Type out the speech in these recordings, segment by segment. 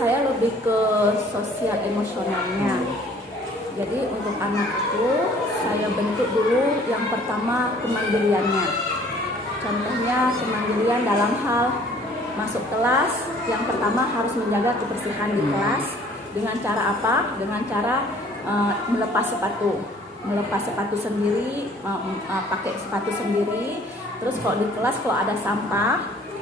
saya lebih ke sosial emosionalnya. Jadi untuk anak itu saya bentuk dulu yang pertama kemandiriannya. Contohnya kemandirian dalam hal masuk kelas, yang pertama harus menjaga kebersihan di kelas. Dengan cara apa? Dengan cara melepas sepatu sendiri, pakai sepatu sendiri. Terus kalau di kelas kalau ada sampah,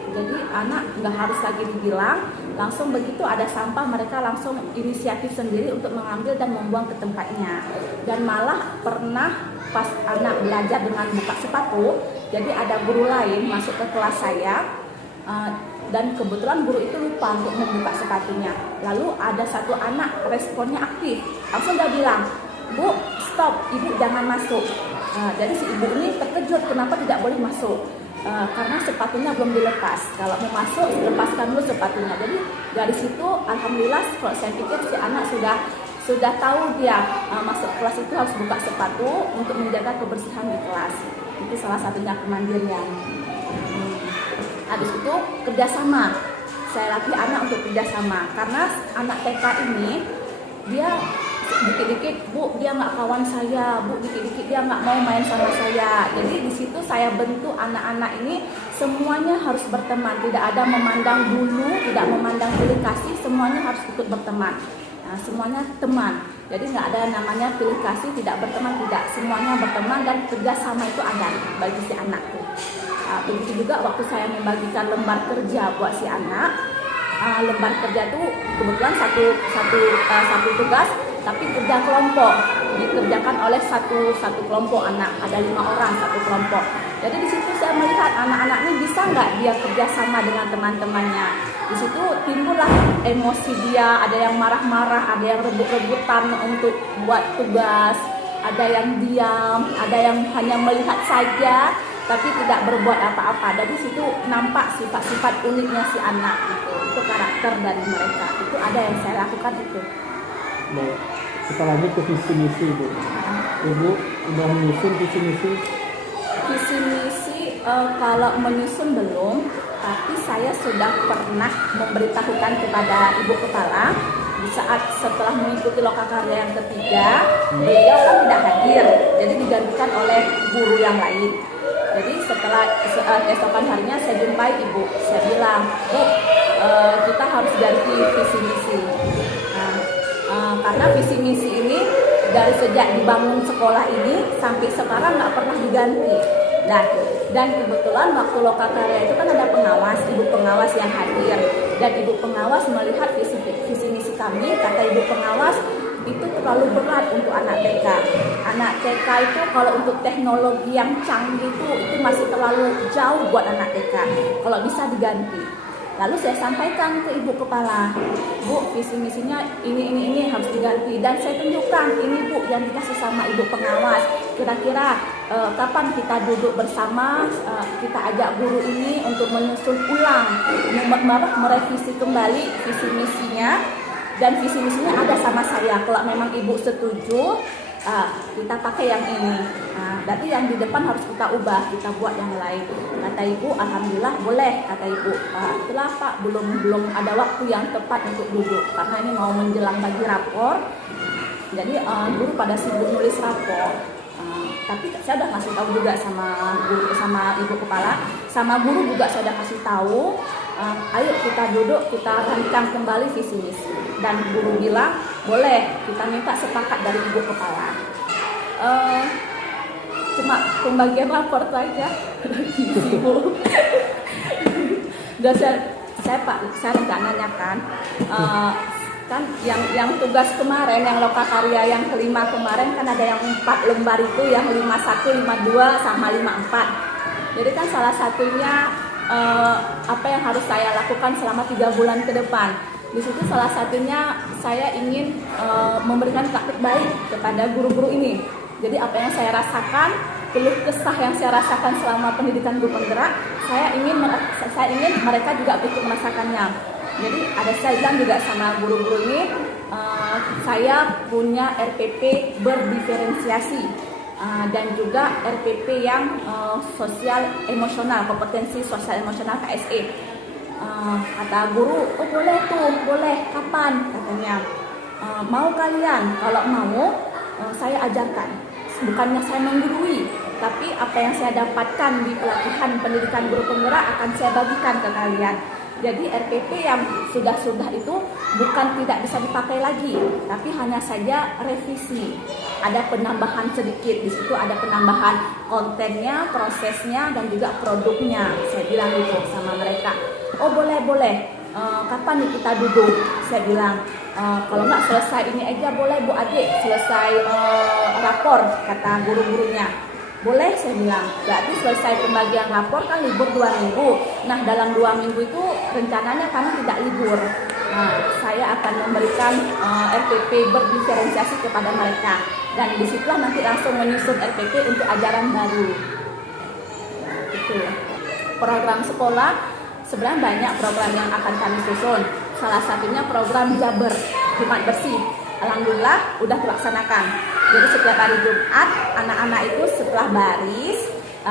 jadi anak nggak harus lagi dibilang, langsung begitu ada sampah mereka langsung inisiatif sendiri untuk mengambil dan membuang ke tempatnya. Dan malah pernah pas anak belajar dengan buka sepatu, jadi ada guru lain masuk ke kelas saya, dan kebetulan guru itu lupa untuk membuka sepatunya. Lalu ada satu anak responnya aktif, langsung dia bilang, "Bu, stop, ibu jangan masuk." Jadi si ibu ini terkejut kenapa tidak boleh masuk, karena sepatunya belum dilepas. Kalau mau masuk, lepaskan dulu sepatunya. Jadi dari situ alhamdulillah, kalau saya pikir si anak sudah tahu dia masuk kelas itu harus buka sepatu untuk menjaga kebersihan di kelas. Itu salah satunya kemandirian. Habis itu kerjasama, saya latih anak untuk kerjasama, karena anak TK ini dia dikit-dikit, "Bu, dia nggak kawan saya, Bu, dikit-dikit dia nggak mau main sama saya." Jadi di situ saya bentuk anak-anak ini semuanya harus berteman, tidak ada memandang bulu, tidak memandang pilih kasih, semuanya harus ikut berteman. Nah, semuanya teman. Jadi nggak ada namanya pilih kasih, tidak berteman, tidak. Semuanya berteman dan kerjasama itu ada bagi si anak tuh. Begitu juga waktu saya membagikan lembar kerja buat si anak. Lembar kerja itu kebetulan satu tugas, tapi kerja kelompok dikerjakan oleh satu kelompok anak, ada 5 orang satu kelompok. Jadi di situ saya melihat anak-anak ini bisa nggak dia kerjasama dengan teman-temannya. Di situ timbullah emosi dia, ada yang marah-marah, ada yang rebut-rebutan untuk buat tugas, ada yang diam, ada yang hanya melihat saja tapi tidak berbuat apa-apa. Dari situ nampak sifat-sifat uniknya si anak itu karakter dari mereka. Itu ada yang saya lakukan itu. Baik, kita lanjut ke visi misi, Bu. Ibu udah menyusun visi misi? Visi misi kalau menyusun belum, tapi saya sudah pernah memberitahukan kepada Ibu Kepala di saat setelah mengikuti lokakarya yang ketiga, beliau kan tidak hadir, jadi digantikan oleh guru yang lain. Jadi setelah keesokan harinya saya jumpai Ibu, saya bilang, "Bu, kita harus ganti visi misi." Karena visi misi ini dari sejak dibangun sekolah ini sampai sekarang nggak pernah diganti. Nah, dan kebetulan waktu lokakarya itu kan ada pengawas, ibu pengawas yang hadir, dan ibu pengawas melihat visi misi kami, kata ibu pengawas, itu terlalu berat untuk anak TK. Anak TK itu kalau untuk teknologi yang canggih itu masih terlalu jauh buat anak TK. Kalau bisa diganti. Lalu saya sampaikan ke Ibu Kepala, "Bu, visi misinya ini harus diganti." Dan saya tunjukkan, ini Bu yang dikasih sama Ibu Pengawas. Kira-kira kapan kita duduk bersama, kita ajak guru ini untuk menyusun ulang, merevisi kembali visi misinya. Dan visi misinya ada sama saya. Kalau memang Ibu setuju, kita pakai yang ini. Berarti yang di depan harus kita ubah, kita buat yang lain. Kata Ibu, alhamdulillah boleh. Kata Ibu, itulah Pak, belum ada waktu yang tepat untuk duduk karena ini mau menjelang bagi rapor. Jadi guru pada sibuk nulis rapor. Tapi saya udah kasih tahu juga sama Ibu Kepala, sama guru juga saya udah kasih tahu. Ayo kita duduk, kita rancang kembali visi misi. Dan guru bilang boleh, kita minta sepakat dari Ibu Kepala. Cuma pembagian rapor itu aja Ibu. Dan saya nggak nanyakan, kan yang tugas kemarin, yang lokakarya yang kelima kemarin kan ada yang 4 lembar itu, yang 51, 52 sama 54. Jadi kan salah satunya apa yang harus saya lakukan selama 3 bulan ke depan. Di situ salah satunya saya ingin memberikan praktik baik kepada guru-guru ini. Jadi apa yang saya rasakan, keluh kesah yang saya rasakan selama pendidikan guru penggerak, saya ingin mereka juga ikut merasakannya. Jadi ada saya bilang juga sama guru-guru ini, saya punya RPP berdiferensiasi dan juga RPP yang sosial emosional, kompetensi sosial emosional KSE. Kata guru, oh boleh tuh, boleh, kapan? Katanya, mau kalian, kalau mau saya ajarkan. Bukannya saya menggurui, tapi apa yang saya dapatkan di pelatihan pendidikan guru penggerak akan saya bagikan ke kalian. Jadi RPP yang sudah itu bukan tidak bisa dipakai lagi, tapi hanya saja revisi. Ada penambahan sedikit, di situ ada penambahan kontennya, prosesnya, dan juga produknya. Saya bilang gitu sama mereka. Oh boleh. Kapan nih kita duduk? Saya bilang, kalau nggak selesai ini aja boleh Bu Adik, selesai rapor, kata guru-gurunya. Boleh, saya bilang. Berarti selesai pembagian rapor kan libur 2 minggu. Nah dalam 2 minggu itu rencananya kami tidak libur. Nah, saya akan memberikan RPP berdiferensiasi kepada mereka. Dan disitulah nanti langsung menyusun RPP untuk ajaran baru. Itu program sekolah. Sebenarnya banyak program yang akan kami susun. Salah satunya program Jabar, Jumat Bersih. Alhamdulillah udah terlaksanakan. Jadi setiap hari Jumat, anak-anak itu setelah baris,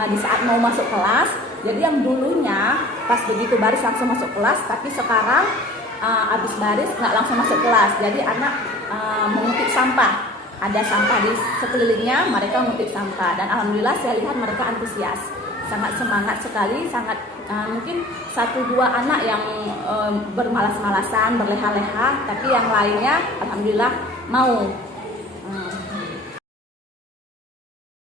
di saat mau masuk kelas, jadi yang dulunya pas begitu baris langsung masuk kelas, tapi sekarang habis baris nggak langsung masuk kelas. Jadi anak mengutip sampah. Ada sampah di sekelilingnya, mereka mengutip sampah. Dan alhamdulillah saya lihat mereka antusias. Sangat semangat sekali, sangat mungkin 1-2 anak yang bermalas-malasan, berleha-leha, tapi yang lainnya alhamdulillah mau